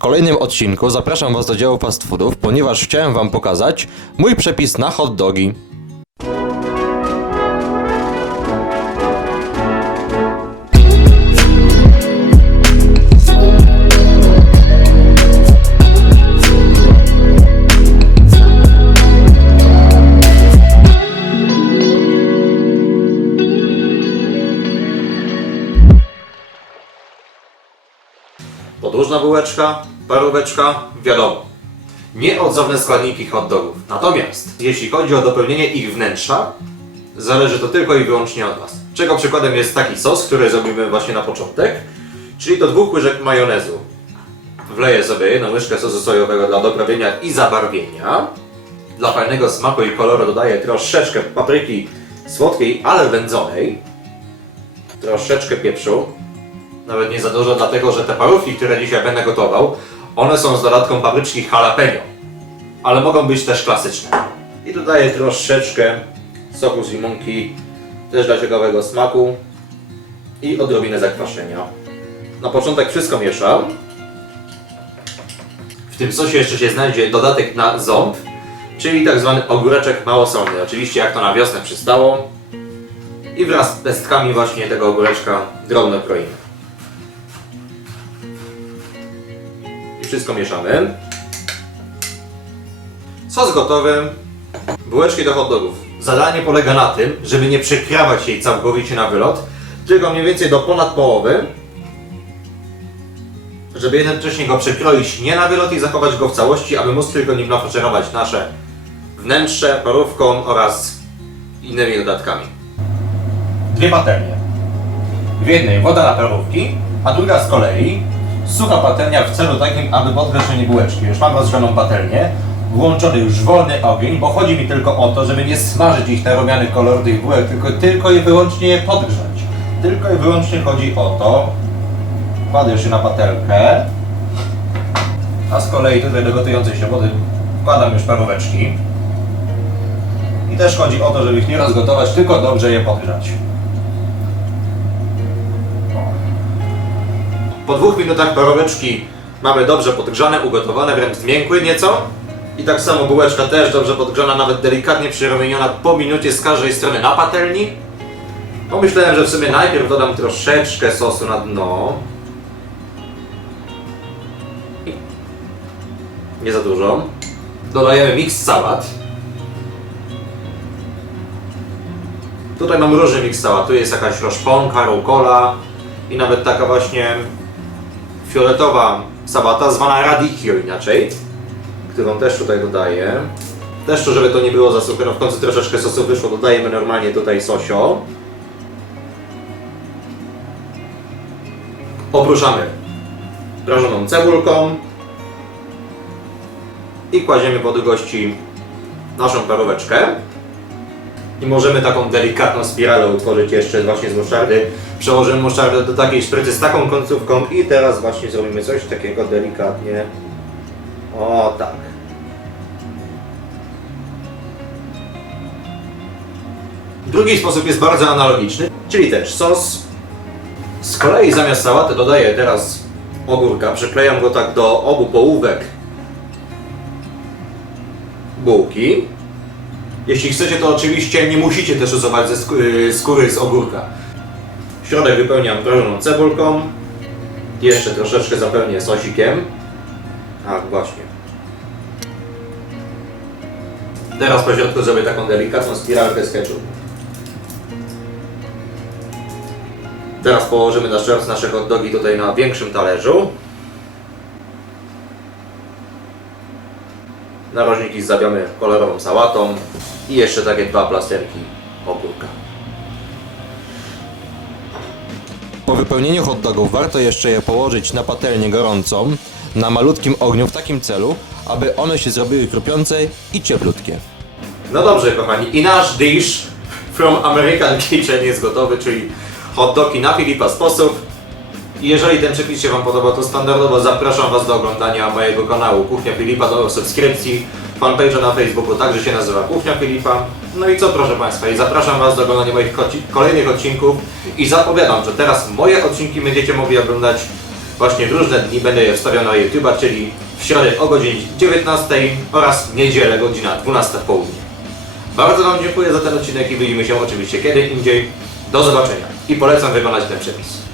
kolejnym odcinku zapraszam Was do działu fast foodów, ponieważ chciałem Wam pokazać mój przepis na hot dogi. Podłużna bułeczka, paróweczka, wiadomo. Nieodzowne składniki hot dogów. Natomiast, jeśli chodzi o dopełnienie ich wnętrza, zależy to tylko i wyłącznie od Was. Czego przykładem jest taki sos, który zrobimy właśnie na początek, czyli do dwóch łyżek majonezu. Wleję sobie jedną łyżkę sosu sojowego dla doprawienia i zabarwienia. Dla fajnego smaku i koloru dodaję troszeczkę papryki słodkiej, ale wędzonej. Troszeczkę pieprzu, nawet nie za dużo, dlatego że te parówki, które dzisiaj będę gotował, one są z dodatką papryczki jalapeno. Ale mogą być też klasyczne. I dodaję troszeczkę soku z limonki, też dla ciekawego smaku. I odrobinę zakwaszenia. Na początek wszystko mieszam. W tym sosie jeszcze się znajdzie dodatek na ząb, czyli tak zwany ogóreczek małosolny. Oczywiście jak to na wiosnę przystało. I wraz z pestkami właśnie tego ogóreczka drobno kroimy. Wszystko mieszamy. Sos gotowy. Bułeczki do hot dogów. Zadanie polega na tym, żeby nie przekrawać jej całkowicie na wylot, tylko mniej więcej do ponad połowy, żeby jednocześnie go przekroić nie na wylot i zachować go w całości, aby móc tylko nim nafaszerować nasze wnętrze, parówką oraz innymi dodatkami. Dwie patelnie. W jednej woda na parówki, a druga z kolei sucha patelnia w celu takim, aby podgrzeszenie bułeczki. Już mam rozgrzaną patelnię, włączony już wolny ogień, bo chodzi mi tylko o to, żeby nie smażyć ich na rumiany kolor tych bułek, tylko, tylko i wyłącznie je podgrzać. Tylko i wyłącznie chodzi o to, kładę już na patelkę, a z kolei tutaj do gotującej się wody wkładam już paróweczki. I też chodzi o to, żeby ich nie rozgotować, tylko dobrze je podgrzać. Po dwóch minutach paróweczki mamy dobrze podgrzane, ugotowane, wręcz zmiękły nieco. I tak samo bułeczka też dobrze podgrzana, nawet delikatnie przyrumieniona po minucie z każdej strony na patelni. Pomyślałem, że w sumie najpierw dodam troszeczkę sosu na dno. Nie za dużo. Dodajemy mix sałat. Tutaj mam różny mix sałat. Tu jest jakaś roszponka, rucola i nawet taka właśnie fioletowa sałata, zwana radicchio inaczej, którą też tutaj dodaję. Też tu, żeby to nie było za suche, no w końcu troszeczkę sosu wyszło, dodajemy normalnie tutaj sosio. Opróżamy prażoną cebulką i kładziemy po długości naszą paróweczkę. I możemy taką delikatną spiralę utworzyć jeszcze właśnie z musztardy. Przełożymy musztardę do takiej szprycy z taką końcówką i teraz właśnie zrobimy coś takiego delikatnie. O tak. Drugi sposób jest bardzo analogiczny, czyli też sos. Z kolei zamiast sałaty dodaję teraz ogórka, przyklejam go tak do obu połówek bułki. Jeśli chcecie, to oczywiście nie musicie też usuwać ze y, skóry z ogórka. Środek wypełniam prażoną cebulką. Jeszcze troszeczkę zapełnię sosikiem. Tak, właśnie. Teraz po środku zrobię taką delikatną spiralkę z ketchup. Teraz położymy nasz nasze hot dogi tutaj na większym talerzu. Narożniki zzabiamy kolorową sałatą i jeszcze takie dwa plasterki ogórka. Po wypełnieniu hot dogów warto jeszcze je położyć na patelnię gorącą na malutkim ogniu w takim celu, aby one się zrobiły krupiące i cieplutkie. No dobrze kochani, i nasz dish from American Kitchen jest gotowy, czyli hot dogi na Filipa sposób. Jeżeli ten przepis się Wam podoba, to standardowo zapraszam Was do oglądania mojego kanału Kuchnia Filipa, do subskrypcji, fanpage'a na Facebooku także się nazywa Kuchnia Filipa. No i co proszę Państwa, i zapraszam Was do oglądania moich kolejnych odcinków i zapowiadam, że teraz moje odcinki będziecie mogli oglądać Właśnie w różne dni będę je wstawiał na YouTube'a, czyli w środę o godzinie 19 oraz niedzielę godzina 12 w południe. Bardzo Wam dziękuję za ten odcinek i widzimy się oczywiście kiedy indziej. Do zobaczenia i polecam wykonać ten przepis.